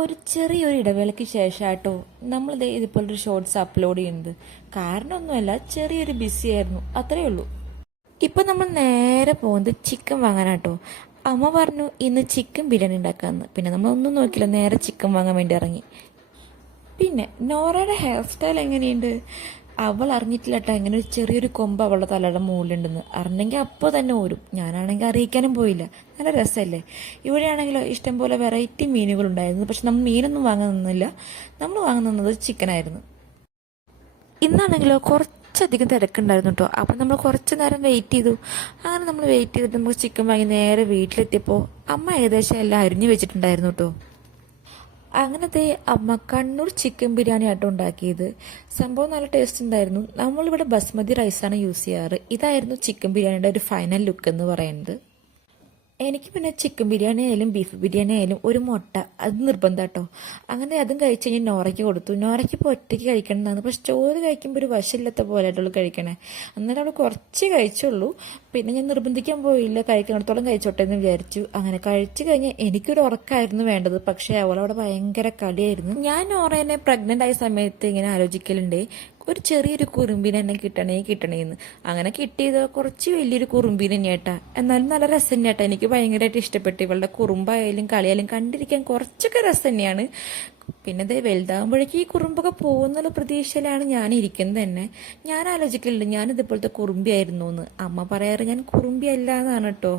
ഒരു ചെറിയൊരു ഇടവേളയ്ക്ക് ശേഷമാട്ടോ നമ്മളിത് ഇതുപോലൊരു ഷോർട്സ് അപ്ലോഡ് ചെയ്യുന്നത്. കാരണമൊന്നുമല്ല, ചെറിയൊരു ബിസി ആയിരുന്നു, അത്രയേ ഉള്ളൂ. ഇപ്പം നമ്മൾ നേരെ പോകുന്നത് ചിക്കൻ വാങ്ങാനാട്ടോ. അമ്മ പറഞ്ഞു ഇന്ന് ചിക്കൻ ബിരിയാണി ഉണ്ടാക്കാമെന്ന്. പിന്നെ നമ്മളൊന്നും നോക്കില്ല, നേരെ ചിക്കൻ വാങ്ങാൻ വേണ്ടി ഇറങ്ങി. പിന്നെ നോറയുടെ ഹെയർ സ്റ്റൈൽ എങ്ങനെയുണ്ട്? അവൾ അറിഞ്ഞിട്ടില്ല കേട്ടോ, ഇങ്ങനെ ഒരു ചെറിയൊരു കൊമ്പ് അവളുടെ തലയുടെ മുകളിലുണ്ടെന്ന്. അറിഞ്ഞെങ്കിൽ അപ്പോൾ തന്നെ ഓരും. ഞാനാണെങ്കിൽ അറിയിക്കാനും പോയില്ല. നല്ല രസമല്ലേ. ഇവിടെയാണെങ്കിലോ ഇഷ്ടംപോലെ വെറൈറ്റി മീനുകളുണ്ടായിരുന്നു. പക്ഷെ നമ്മൾ മീനൊന്നും വാങ്ങാൻ നിന്നില്ല. നമ്മൾ വാങ്ങാൻ നിന്നത് ചിക്കനായിരുന്നു. ഇന്നാണെങ്കിലോ കുറച്ചധികം തിരക്കുണ്ടായിരുന്നു കേട്ടോ. അപ്പം നമ്മൾ കുറച്ച് നേരം വെയിറ്റ് ചെയ്തു. അങ്ങനെ നമ്മൾ വെയിറ്റ് ചെയ്തിട്ട് നമുക്ക് ചിക്കൻ വാങ്ങി നേരെ വീട്ടിലെത്തിയപ്പോൾ അമ്മ ഏകദേശം എല്ലാം അരിഞ്ഞു വെച്ചിട്ടുണ്ടായിരുന്നു കേട്ടോ. അങ്ങനത്തെ അമ്മ കണ്ണൂർ ചിക്കൻ ബിരിയാണി ആട്ടോ ഉണ്ടാക്കിയത്. സംഭവം നല്ല ടേസ്റ്റ് ഉണ്ടായിരുന്നു. നമ്മളിവിടെ ബസ്മതി റൈസാണ് യൂസ് ചെയ്യാറ്. ഇതായിരുന്നു ചിക്കൻ ബിരിയാണിയുടെ ഒരു ഫൈനൽ ലുക്ക് എന്ന് പറയുന്നത്. എനിക്ക് പിന്നെ ചിക്കൻ ബിരിയാണി ആയാലും ബീഫ് ബിരിയാണി ആയാലും ഒരു മുട്ട അത് നിർബന്ധം കേട്ടോ. അങ്ങനെ അതും കഴിച്ച് കഴിഞ്ഞ് നോറയ്ക്ക് കൊടുത്തു. നോറയ്ക്ക് ഇപ്പോൾ ഒറ്റയ്ക്ക് കഴിക്കണമെന്നാണ്. പക്ഷെ ചോറ് കഴിക്കുമ്പോൾ ഒരു വശമില്ലാത്ത പോലെ ആയിട്ടുള്ളൂ കഴിക്കണേ. അന്നേരം അവൾ കുറച്ച് കഴിച്ചുള്ളൂ. പിന്നെ ഞാൻ നിർബന്ധിക്കാൻ പോയില്ല, കഴിക്കുന്നിടത്തോളം കഴിച്ചോട്ടെ എന്ന് വിചാരിച്ചു. അങ്ങനെ കഴിച്ചു കഴിഞ്ഞാൽ എനിക്കൊരു ഉറക്കമായിരുന്നു വേണ്ടത്. പക്ഷേ അവളവിടെ ഭയങ്കര കളിയായിരുന്നു. ഞാൻ നോറേനെ പ്രഗ്നൻ്റ് ആയ സമയത്ത് ഇങ്ങനെ ആലോചിക്കലുണ്ട്, ഒരു ചെറിയൊരു കുറുമ്പിനെ എന്നെ കിട്ടണേന്ന്. അങ്ങനെ കിട്ടിയത് കുറച്ച് വലിയൊരു കുറുമ്പിന് തന്നെയാട്ടാ. എന്നാലും നല്ല രസം തന്നെയാട്ടാ. എനിക്ക് ഭയങ്കരമായിട്ട് ഇഷ്ടപ്പെട്ടു. ഇവളുടെ കുറുമ്പായാലും കളിയായാലും കണ്ടിരിക്കാൻ കുറച്ചൊക്കെ രസം തന്നെയാണ്. പിന്നെ ഇത് വലുതാകുമ്പോഴേക്കും ഈ കുറുമ്പൊക്കെ പോകുന്നുള്ള പ്രതീക്ഷയിലാണ് ഞാൻ ഇരിക്കുന്നത് തന്നെ. ഞാൻ ആലോചിക്കലുണ്ട്, ഞാൻ ഇതുപോലത്തെ കുറുമ്പിയായിരുന്നു എന്ന്. അമ്മ പറയാറ് ഞാൻ കുറുമ്പി അല്ല എന്നാണ് കേട്ടോ.